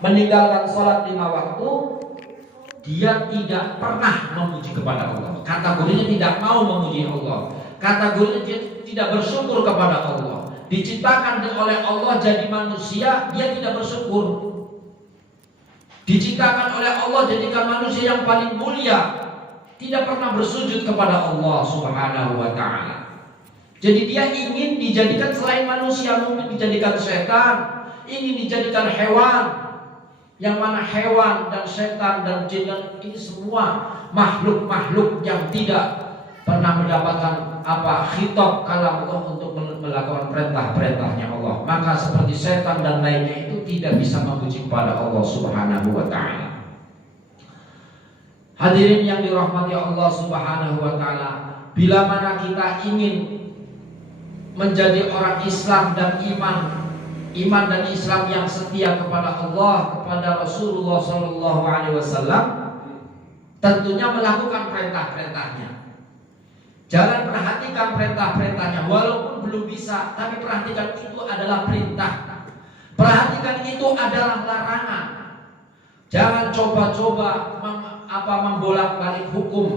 meninggalkan sholat 5 waktu, dia tidak pernah memuji kepada Allah. Kategorinya tidak mau memuji Allah. Kategorinya tidak bersyukur kepada Allah. Diciptakan oleh Allah jadi manusia, dia tidak bersyukur. Diciptakan oleh Allah jadikan manusia yang paling mulia, tidak pernah bersujud kepada Allah Subhanahu wa ta'ala. Jadi dia ingin dijadikan selain manusia, mungkin dijadikan setan, ingin dijadikan hewan. Yang mana hewan dan setan dan jin ini semua makhluk-makhluk yang tidak pernah mendapatkan khitab kalam Allah untuk melakukan perintah-perintahnya Allah. Maka seperti setan dan lainnya itu tidak bisa memuji kepada Allah Subhanahu wa ta'ala. Hadirin yang dirahmati Allah Subhanahu wa ta'ala, bila mana kita ingin menjadi orang Islam dan iman dan Islam yang setia kepada Allah, kepada Rasulullah Sallallahu Alaihi Wasallam, tentunya melakukan perintah-perintahnya. Jangan perhatikan perintah-perintahnya, walaupun belum bisa, tapi perhatikan itu adalah perintah. Perhatikan itu adalah larangan. Jangan coba-coba membolak-balik hukum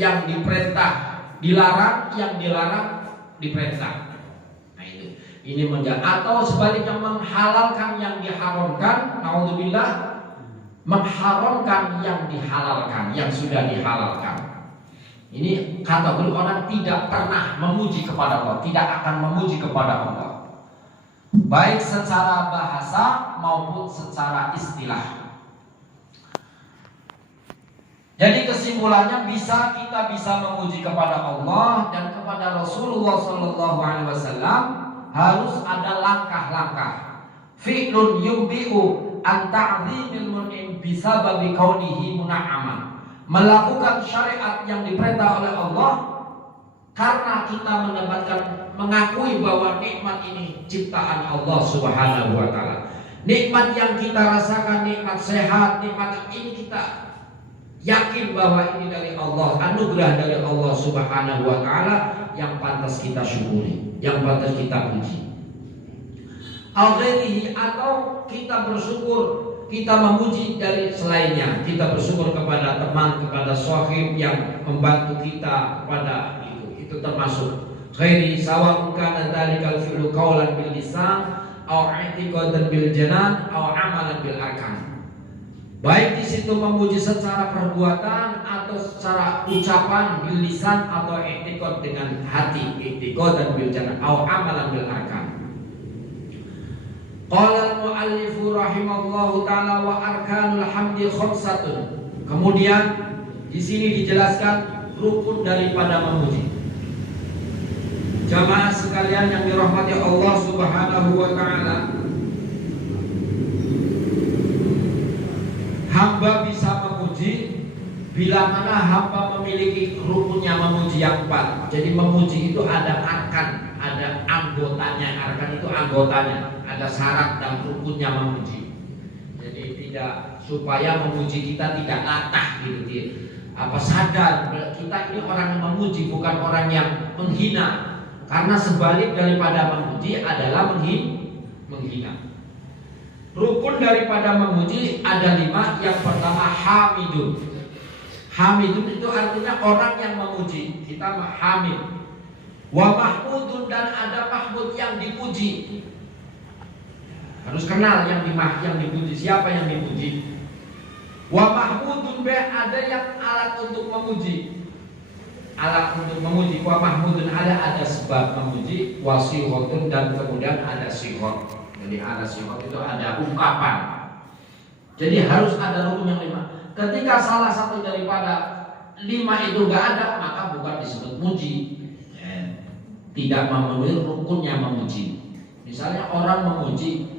yang diperintah dilarang, yang dilarang diperintah. Ini atau sebaliknya menghalalkan yang diharamkan, naudzubillah, mengharamkan yang dihalalkan, yang sudah dihalalkan. Ini kategori orang tidak pernah memuji kepada Allah, tidak akan memuji kepada Allah, baik secara bahasa maupun secara istilah. Jadi kesimpulannya kita bisa memuji kepada Allah dan kepada Rasulullah Sallallahu Alaihi Wasallam. Harus ada langkah-langkah. Fi'lun yumbi'u an ta'zimil mun'im bisababi kaunihi muna'aman. Melakukan syariat yang diperintah oleh Allah karena kita mengakui bahwa nikmat ini ciptaan Allah Subhanahu wa ta'ala. Nikmat yang kita rasakan, nikmat sehat, nikmat ini kita yakin bahwa ini dari Allah, anugerah dari Allah Subhanahu wa ta'ala yang pantas kita syukuri, yang pantas kita puji. Al-ghairihi, atau kita bersyukur, kita memuji dari selainnya. Kita bersyukur kepada teman, kepada sahib yang membantu kita kepada itu termasuk ghairi, sawa'un kana dzalikal fi'lu qawlan bil lisan aw i'tiqadan bil janan aw amalan bil arkan. Baik di situ memuji secara perbuatan atau secara ucapan bil lisan atau i'tiqad dengan hati, i'tiqad dan bil janan atau amalan bil arkan. Qala al-muallif rahimallahu taala wa arkanul hamdi khamsatun. Kemudian di sini dijelaskan rukun daripada memuji. Jamaah sekalian yang dirahmati Allah Subhanahu wa taala, hamba bisa memuji bila mana hamba memiliki rukunnya memuji yang 4. Jadi memuji itu ada arkan, ada anggotanya. Arkan itu anggotanya, ada syarat dan rukunnya memuji. Jadi tidak, supaya memuji kita tidak latah gitu, sadar kita ini orang yang memuji, bukan orang yang menghina. Karena sebalik daripada memuji adalah menghina. Rukun daripada memuji ada 5. Yang pertama hamidun. Hamidun itu artinya orang yang memuji. Kita hamid. Wa mahmudun, dan ada mahmud yang dipuji. Harus kenal yang dipuji, siapa yang dipuji. Wa mahmudun, ada yang alat untuk memuji. Alat untuk memuji. Wa mahmudun, ada sebab memuji. Wa sihotun, dan kemudian ada sihot. Jadi ada sifat itu ada ungkapan. Jadi harus ada rukun yang 5. Ketika salah satu daripada 5 itu enggak ada, maka bukan disebut muji. Tidak memenuhi rukunnya memuji. Misalnya orang memuji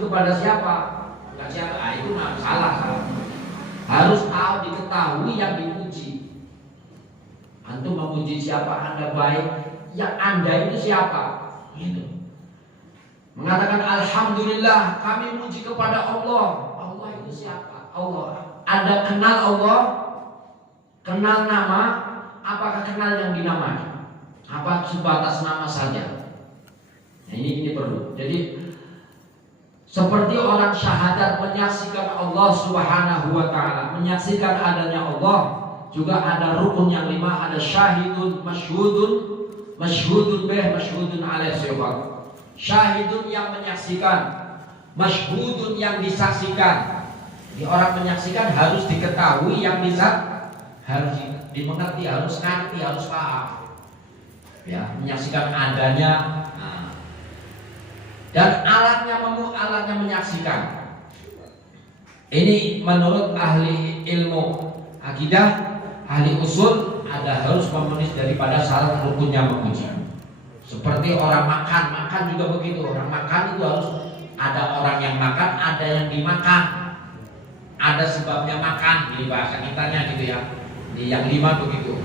kepada siapa? Enggak siapa, itu salah. Harus diketahui yang dipuji. Antum memuji siapa? Anda baik. Yang Anda itu siapa? Gitu. Mengatakan alhamdulillah, kami muji kepada Allah. Allah itu siapa? Allah. Anda kenal Allah? Kenal nama? Apakah kenal yang dinamai? Apa sebatas nama saja? Nah, ini perlu. Jadi Seperti orang syahadat menyaksikan Allah Subhanahu wa taala, menyaksikan adanya Allah, juga ada rukun yang 5, ada syahidun, masyhudun bih, masyhudun alaih sifat. Syahidun yang menyaksikan, masyhudun yang disaksikan. Jadi orang menyaksikan harus diketahui, yang harus dimengerti, harus ngerti, harus paham. Ya, menyaksikan adanya. Dan alatnya menyaksikan. Ini menurut ahli ilmu akidah, ahli usul, ada harus memenuhi daripada syarat rukunnya memuji. Seperti orang makan juga begitu. Orang makan itu harus ada orang yang makan, ada yang dimakan, ada sebabnya makan, di bahasa kitanya gitu ya. Di yang 5 begitu.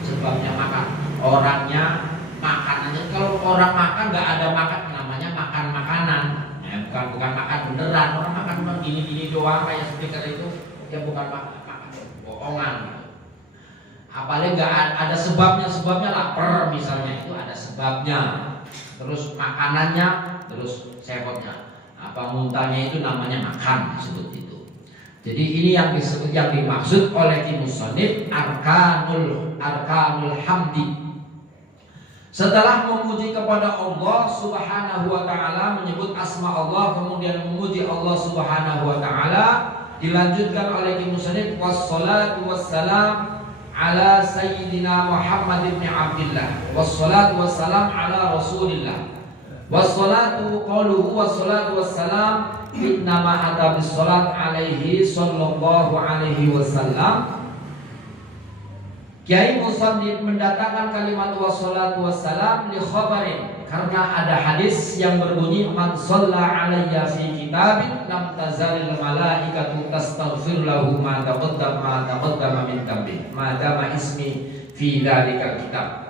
Sebabnya makan. Orangnya makanannya, kalau orang makan nggak ada makan, namanya makan makanan, ya, bukan makan beneran. Orang makan cuma gini doang kayak speaker itu, ya bukan makan bohongan gitu. Apalagi nggak ada sebabnya lapar misalnya, itu ada sebabnya. Terus makanannya, terus sehotnya, apa muntahnya, itu namanya makan, disebut itu. Jadi ini yang disebut, yang dimaksud oleh musannif arkanul hamdi. Setelah memuji kepada Allah Subhanahu wa taala, menyebut asma Allah, kemudian memuji Allah Subhanahu wa taala, dilanjutkan oleh musannif wassalatu wassalam ala sayyidina Muhammad ibn Abdillah, wassalatu wassalam ala Rasulillah. Wassalatu qauluhu wassalatu wassalam innama ata bissalat alaihi sallallahu alaihi wasallam. Kiai musannif mendatangkan kalimat wassalatu wassalam li khabarin, karena ada hadis yang berbunyi man shalla alayya fi kitabin lam tazalil malaikatu tastaghfir lahu ma taqaddama min dhanbi ma dama ismi fi dzalikal kitab.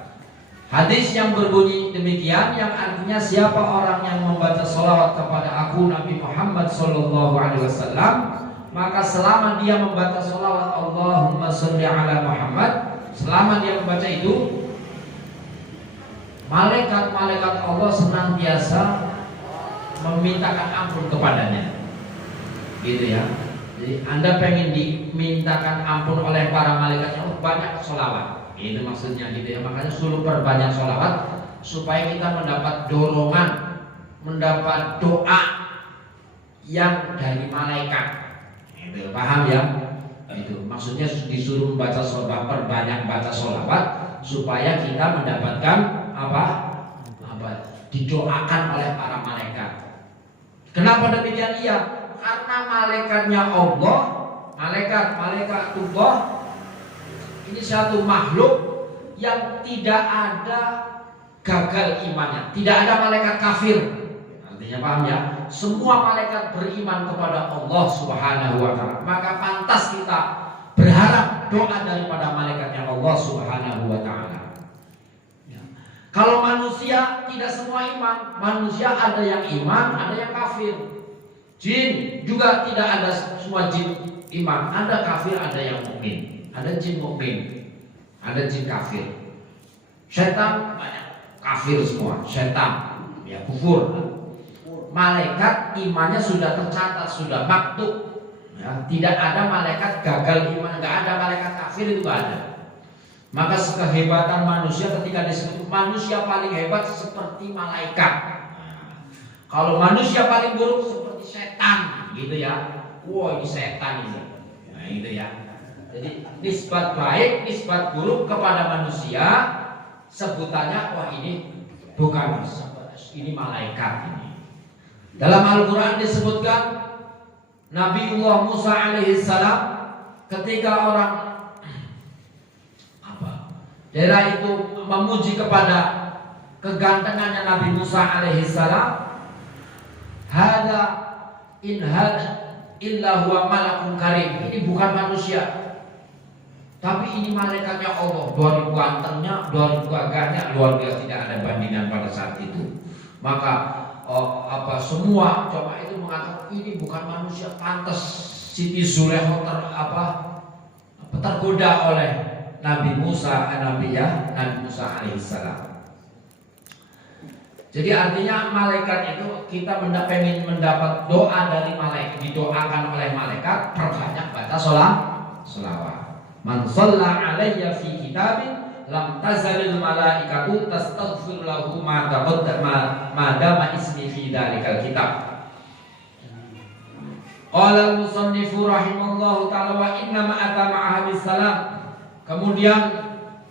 Hadis yang berbunyi demikian, yang artinya siapa orang yang membaca salawat kepada aku Nabi Muhammad sallallahu alaihi wasallam, maka selama dia membaca salawat Allahumma sholli ala Muhammad, selama dia membaca itu, malaikat-malaikat Allah senantiasa memintakan ampun kepadanya. Gitu ya. Jadi Anda pengen dimintakan ampun oleh para malaikatnya, banyak sholawat. Itu maksudnya gitu ya. Makanya suruh perbanyak sholawat supaya kita mendapat dorongan, mendapat doa yang dari malaikat. Itu paham ya? Itu maksudnya disuruh membaca sholawat, perbanyak baca sholawat supaya kita mendapatkan apa? Didoakan oleh para malaikat. Kenapa demikian? Iya, karena malaikatnya Allah, malaikatullah ini satu makhluk yang tidak ada gagal imannya, tidak ada malaikat kafir. Artinya paham ya? Semua malaikat beriman kepada Allah Subhanahu wa taala. Maka pantas kita berharap doa daripada malaikatnya Allah Subhanahu wa taala. Ya. Kalau manusia tidak semua iman, manusia ada yang iman, ada yang kafir. Jin juga tidak ada semua jin iman, ada kafir, ada yang mukmin. Ada jin mukmin, ada jin kafir. Setan banyak kafir semua, setan ya kufur. Malaikat imannya sudah tercatat, sudah maktub. Ya, tidak ada malaikat gagal iman, nggak ada malaikat kafir, itu nggak ada. Maka kehebatan manusia ketika disebut manusia paling hebat seperti malaikat. Kalau manusia paling buruk seperti setan, gitu ya. Wah, ini setan ini. Nah, itu ya. Jadi nisbat baik, nisbat buruk kepada manusia, sebutannya wah ini bukan, ini malaikat ini. Dalam Al-Quran disebutkan Nabiullah Musa alaihissalam ketika orang daerah itu memuji kepada kegantengannya Nabi Musa alaihissalam, hada in hada illa huwa malakun karim, ini bukan manusia, tapi ini malaikatnya Allah, 2000 gantengnya, 2000 gagahnya, luar biasa, tidak ada bandingan pada saat itu. Maka semua coba itu mengatakan ini bukan manusia, pantas Siti Zulekho tergoda oleh Nabi Musa alaihissalam. Jadi artinya malaikat itu kita pengen mendapat doa dari malaikat, didoakan oleh malaikat, perbanyak baca sholawat. Man shalla alayya fi kitabin lam tazalil malaikatu tastaghfir lahu ma dama ismi fi dalikal kitab. Qala al-musannifu rahimallahu ta'ala wa inna ma ata ma'a hadis salam. Kemudian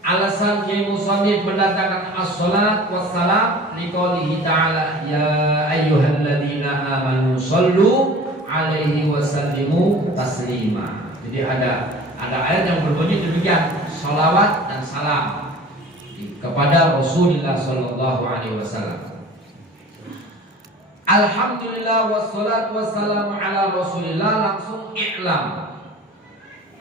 alasan Kiai Musannif mendatangkan as-salat wassalam liqaulihi ta'ala ya ayyuhalladzina amanu shallu alaihi wasallimu taslima. Jadi ada ayat yang berbunyi demikian, salawat dan salam kepada Rasulullah sallallahu alaihi wasallam. Alhamdulillah wassalatu wassalamu ala Rasulillah. Langsung i'lam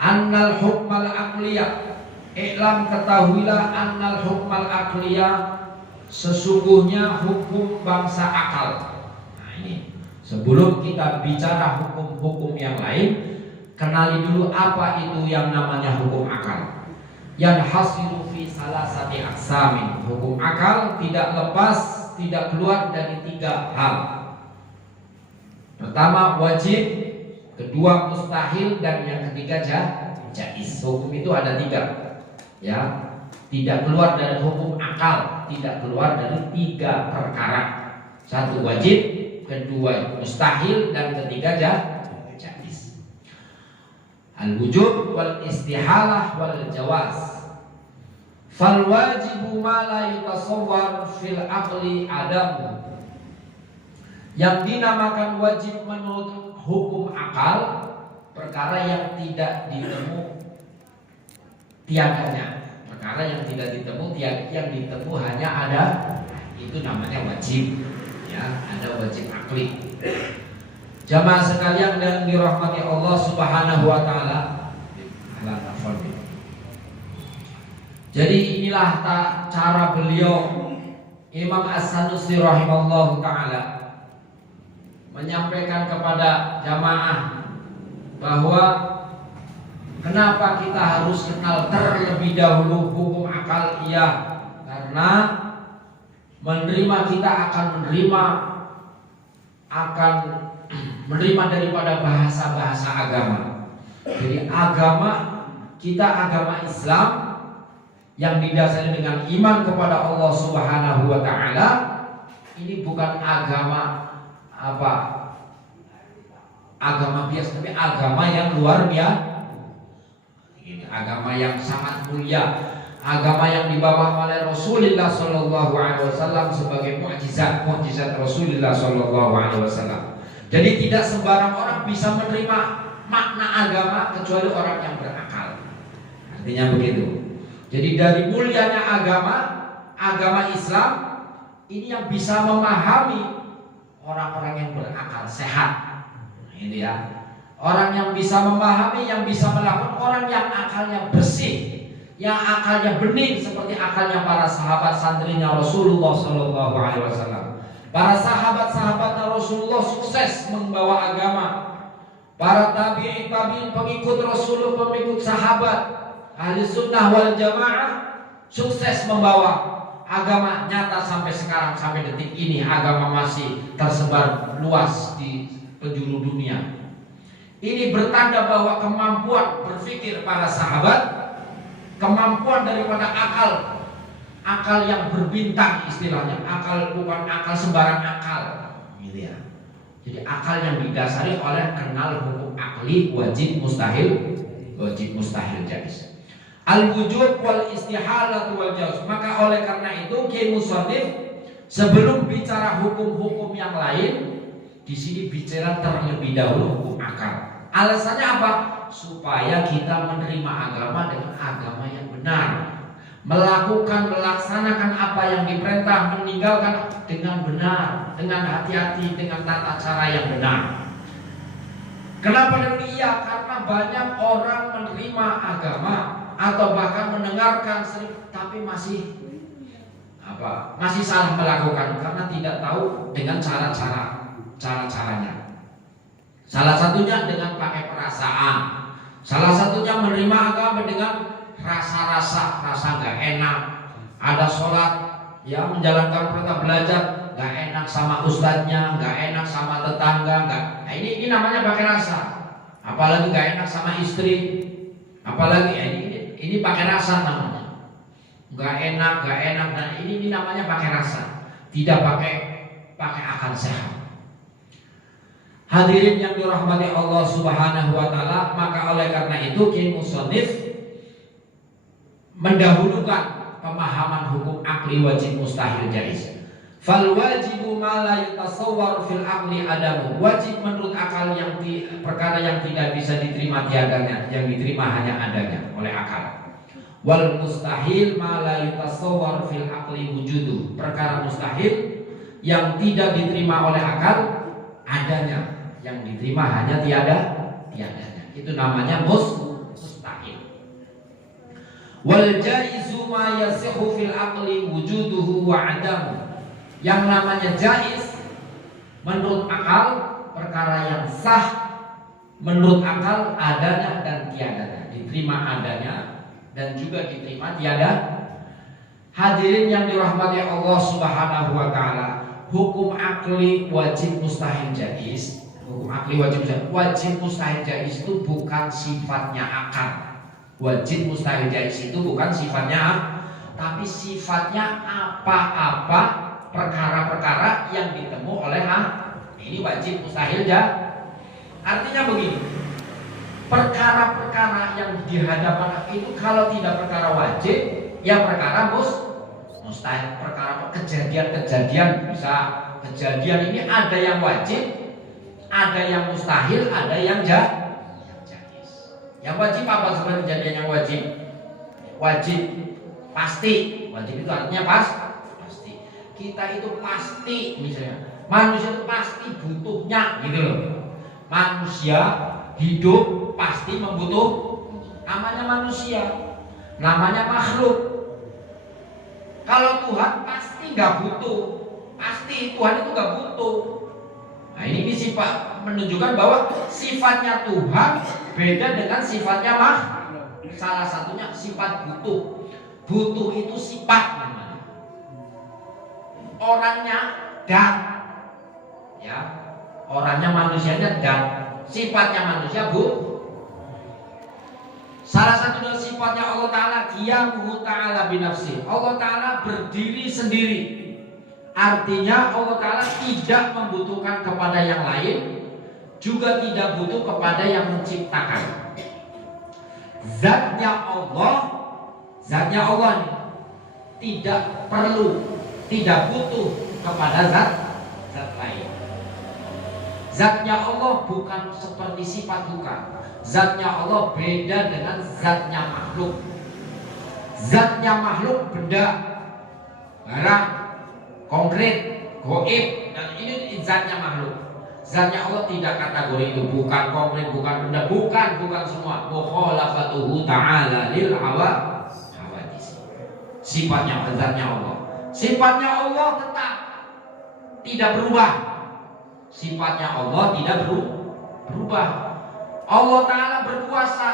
annal hukmal aqliyah. I'lam ketahuilah annal hukmal aqliyah, sesungguhnya hukum bangsa akal. Nah ini sebelum kita bicara hukum-hukum yang lain, kenali dulu apa itu yang namanya hukum akal. Yang hasilu fi salasati aqsamin. Hukum akal tidak lepas, tidak keluar dari 3 hal. Pertama wajib, kedua mustahil, dan yang ketiga jaiz. Hukum itu ada 3. Ya, tidak keluar dari hukum akal, tidak keluar dari 3 perkara. 1 wajib, kedua mustahil, dan ketiga jaiz. Al-wujub wal istihalah wal jawaz. Fal wajibu ma la yutasawwar fil aqli adamu. Yang dinamakan wajib menurut hukum akal, perkara yang tidak ditemu tiadanya. Perkara yang tidak ditemu yang ditemu hanya ada, itu namanya wajib. Ya, ada wajib akli. Jamaah sekalian dan dirahmati Allah Subhanahu wa taala. Jadi inilah cara beliau Imam As-Sanusi rahimallahu taala menyampaikan kepada jamaah bahwa kenapa kita harus kenal terlebih dahulu hukum akal? Iya, karena kita akan menerima daripada bahasa-bahasa agama. Jadi kita agama Islam yang didasari dengan iman kepada Allah Subhanahu wa taala, ini bukan agama biasa, tapi agama yang luar biasa. Ini agama yang sangat mulia, agama yang dibawa oleh Rasulullah sallallahu alaihi wasallam sebagai mukjizat Rasulullah sallallahu alaihi wasallam. Jadi tidak sembarang orang bisa menerima makna agama kecuali orang yang berakal. Artinya begitu. Jadi dari mulianya agama Islam ini yang bisa memahami orang-orang yang berakal sehat. Ini ya. Orang yang bisa memahami, yang bisa melakukan, orang yang akalnya bersih, yang akalnya bening seperti akalnya para sahabat santrinya Rasulullah sallallahu alaihi wasallam. Para sahabat-sahabatnya Rasulullah sukses membawa agama. Para tabi'in pengikut Rasulullah, pengikut sahabat ahli sunnah wal jamaah sukses membawa agama nyata sampai sekarang, sampai detik ini agama masih tersebar luas di penjuru dunia. Ini bertanda bahwa kemampuan berpikir para sahabat, kemampuan daripada akal yang berbintang istilahnya, akal bukan akal sembarang akal, gitu ya. Jadi akal yang didasari oleh kenal hukum akli, wajib mustahil jaiz. Al-wujub wal istihalah wal jawaz. Maka oleh karena itu Kiai Musannif sebelum bicara hukum-hukum yang lain, di sini bicara terlebih dahulu hukum akal. Alasannya apa? Supaya kita menerima agama dengan agama yang benar, melaksanakan apa yang diperintah, meninggalkan dengan benar, dengan hati-hati, dengan tata cara yang benar. Kenapa demikian? Karena banyak orang menerima agama atau bahkan mendengarkan tapi masih salah melakukan karena tidak tahu dengan cara-caranya. Salah satunya dengan pakai perasaan. Salah satunya menerima agama dengan rasa nggak enak. Ada sholat, ya menjalankan perintah belajar, nggak enak sama ustadznya, nggak enak sama tetangga, nggak. Nah, ini namanya pakai rasa. Apalagi nggak enak sama istri, apalagi ini pakai rasa namanya. Nggak enak. Nah, ini namanya pakai rasa, tidak pakai akal sehat. Hadirin yang dirahmati Allah Subhanahu wa taala, maka oleh karena itu Ki Musannif mendahulukan pemahaman hukum akli wajib mustahil jaiz. Fal wajibu ma la yatasawwar fil aqli adamu. Wajib menurut akal perkara yang tidak bisa diterima tiadanya, yang diterima hanya adanya oleh akal. Wal mustahil ma la yatasawwar fil aqli wujudu. Perkara mustahil yang tidak diterima oleh akal adanya, yang diterima hanya tiadanya. Itu namanya mustahil. Wal jaizu ma yasihu fil aqli wujuduhu wa adamu. Yang namanya jaiz menurut akal, perkara yang sah menurut akal adanya dan tiadanya, diterima adanya dan juga diterima tiada. Hadirin yang dirahmati Allah Subhanahu wa taala, hukum akli wajib mustahil jaiz. Hukum akli wajib mustahil jaiz itu bukan sifatnya akal. Wajib mustahil jaiz itu bukan sifatnya, tapi sifatnya apa-apa perkara-perkara yang ditemu oleh ini wajib mustahil jaiz. Artinya begini, perkara-perkara yang dihadapan itu kalau tidak perkara wajib, ya perkara mustahil. Perkara kejadian-kejadian, bisa kejadian ini ada yang wajib, ada yang mustahil, ada yang jaiz. Yang wajib apa sebenarnya kejadian yang wajib? Wajib pasti. Wajib itu artinya pasti. Kita itu pasti, misalnya manusia itu pasti butuhnya, gitu loh. Manusia hidup pasti namanya manusia, namanya makhluk. Kalau Tuhan pasti nggak butuh, pasti Tuhan itu nggak butuh. Nah ini sifat menunjukkan bahwa sifatnya Tuhan beda dengan sifatnya makhluk. Salah satunya sifat butuh. Butuh itu sifat namanya. Orangnya dan, ya, orangnya manusianya dan, sifatnya manusia salah satu dari sifatnya Allah Ta'ala qiyamuhu ta'ala binafsi. Allah Ta'ala berdiri sendiri. Artinya Allah Ta'ala tidak membutuhkan kepada yang lain, juga tidak butuh kepada yang menciptakan. Zatnya Allah tidak perlu, tidak butuh kepada zat lain. Zatnya Allah bukan seperti sifat, bukan. Zatnya Allah beda dengan zatnya makhluk. Zatnya makhluk benda, barang, konkret, goib, dan ini zatnya makhluk. Zatnya Allah tidak kategori itu, bukan konkret, bukan benda, bukan semua. Mukhalafatuhu ta'ala lil hawadis. Sifatnya, zatnya Allah. Sifatnya Allah tetap tidak berubah. Sifatnya Allah tidak berubah. Allah Ta'ala berkuasa,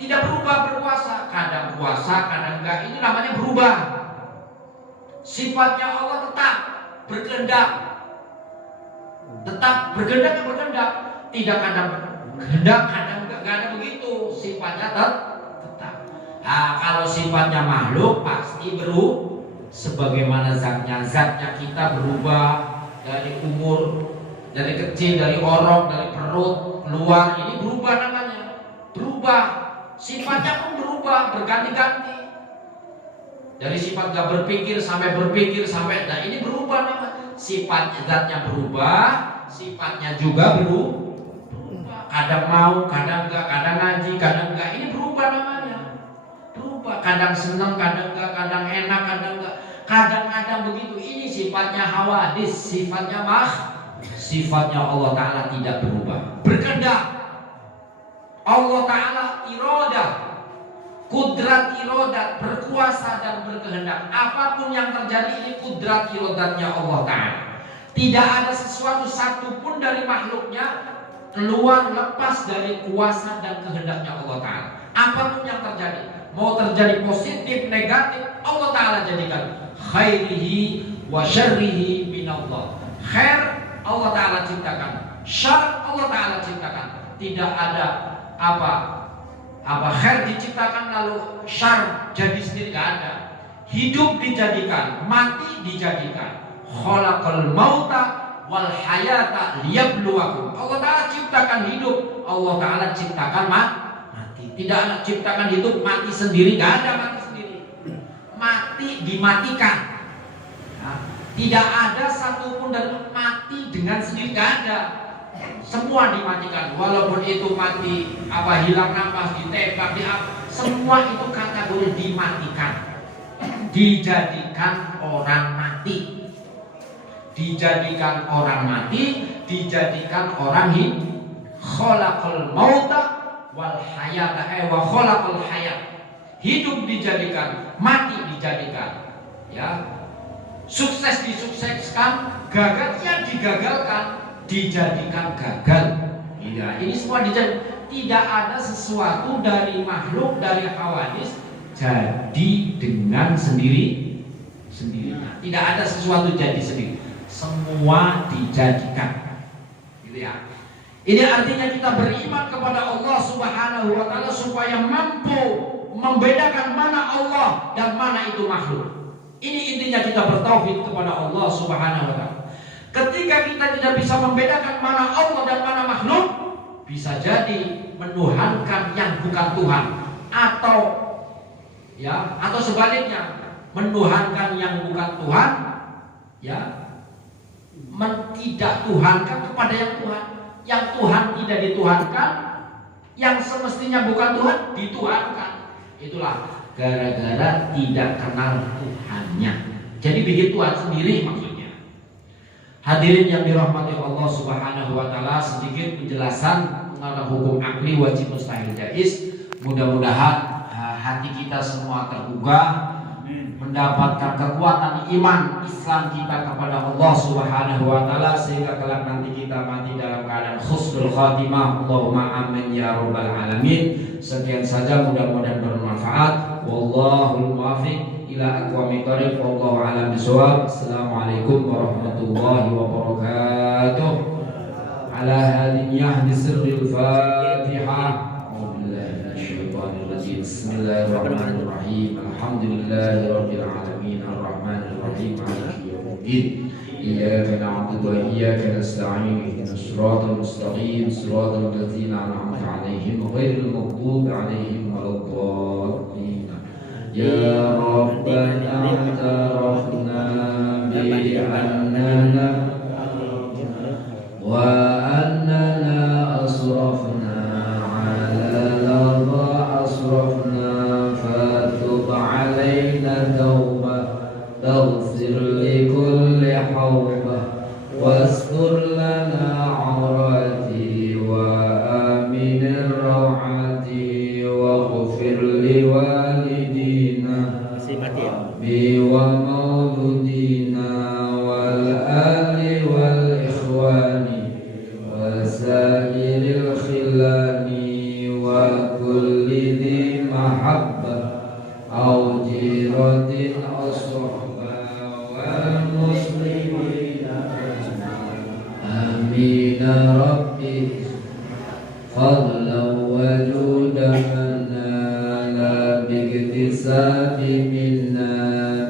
tidak berubah berkuasa. Kadang kuasa, kadang enggak. Ini namanya berubah. Sifatnya Allah tetap berkehendak. Tetap berkehendak. Tidak kadang kehendak, kadang enggak ada begitu. Sifatnya tetap. Nah, kalau sifatnya makhluk pasti berubah. Sebagaimana zatnya kita berubah dari umur, dari kecil, dari orok, dari perut, keluar, ini berubah namanya. Berubah, sifatnya pun berubah, berganti-ganti. Dari sifat gak berpikir sampai, nah ini berubah namanya. Sifat zatnya berubah, sifatnya juga berubah. Kadang mau, kadang enggak, kadang ngaji, kadang enggak. Ini berubah namanya. Berubah, kadang senang, kadang enggak, kadang enak, kadang enggak. Kadang-kadang begitu. Ini sifatnya hawadis, sifatnya sifatnya Allah Ta'ala tidak berubah, berkehendak. Allah Ta'ala iradah, kudrat iradat, berkuasa dan berkehendak. Apapun yang terjadi ini kudrat iradatnya Allah Ta'ala. Tidak ada sesuatu satupun dari makhluknya keluar lepas dari kuasa dan kehendaknya Allah Ta'ala. Apapun yang terjadi, mau terjadi positif, negatif, Allah Ta'ala jadikan khairihi wa syarrihi minallah. Khair Allah Ta'ala ciptakan, syar Allah Ta'ala ciptakan. Tidak ada apa khair diciptakan lalu syar jadi sendiri, gak ada. Hidup dijadikan, mati dijadikan. Khalaqal mauta wal hayata liyabluwakum. Allah Ta'ala ciptakan hidup, Allah Ta'ala ciptakan mati. Tidak ada ciptakan hidup mati sendiri, gak ada mati sendiri. Mati dimatikan. Nah, tidak ada satupun dan mati dengan sendiri, gak ada. Semua dimatikan, walaupun itu mati hilang nafas, ditembak, semua itu kategori dimatikan. Dijadikan orang mati, dijadikan orang mati, dijadikan orang hidup. Khalaqal mauta wal hayata wa khalaqal hayat. Hidup dijadikan, mati dijadikan. Ya, sukses disukseskan, gagal ya digagalkan, dijadikan gagal. Ya, ini semua dijadikan. Tidak ada sesuatu dari makhluk, dari hawadis jadi dengan sendirinya. Tidak ada sesuatu jadi sendiri. Semua dijadikan. Gitu ya. Ini artinya kita beriman kepada Allah Subhanahu wa Ta'ala supaya mampu membedakan mana Allah dan mana itu makhluk. Ini intinya kita bertauhid kepada Allah Subhanahu wa Ta'ala. Ketika kita tidak bisa membedakan mana Allah dan mana makhluk, bisa jadi menuhankan yang bukan Tuhan, atau sebaliknya menuhankan yang bukan Tuhan, tidak tuhankan kepada yang Tuhan. Yang Tuhan tidak dituhankan, yang semestinya bukan Tuhan dituhankan. Itulah gara-gara tidak kenal Tuhannya. Jadi bikin Tuhan sendiri maksudnya. Hadirin yang dirahmati Allah Subhanahu wa Ta'ala, sedikit penjelasan mengenai hukum akli wajib mustahil jaiz. Mudah-mudahan hati kita semua tergugah, mendapatkan kekuatan iman Islam kita kepada Allah Subhanahu wa Ta'ala, sehingga kelak nanti kita mati dalam keadaan husnul khatimah. Allahumma amin ya rabbal alamin. Sekian saja, mudah-mudahan bermanfaat. Wallahul muwaffiq ila aqwamit thoriq, wallahu a'lam bishawab. Assalamualaikum warahmatullahi wabarakatuh. Ala hadin yahdi sirril Fatihah. Bismillahirrahmanirrahim. Alhamdulillahirabbil alamin, arrahmanir rahim, maliki yaumiddin. Iyyaka na'budu wa iyyaka nasta'in. Ihdinas siratal mustaqim, siratal ladzina an'amta 'alaihim ghairil maghdubi 'alaihim waladdallin. Ya Rabbana tarafna bi annana wa annana asrafna 'ala al-ardi asrafna fatub 'alaina tawbah taghfir li kulli hawbah wastur lana 'awrati wa amin rawati wa ghfir li walidina wa mauludina wal ali wal ikhwani wa sa'iril khilani wa kulli dhi mahabbah aw jiratin aw suhbah wal muslimina amin rabbi fadlan wa judan la biktisabi minna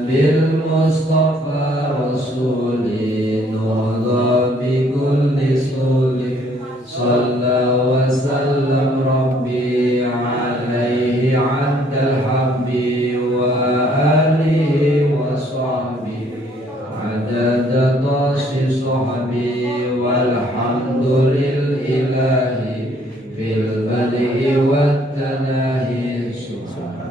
bil mustafa rasulin wa bi kulli sulih salla wa sallam rabbi alaihi adda habbi wa alihi wa sahbihi adada tasi sahbi walhamdulil ilahi fil badi wa tanahi. Subhanallah.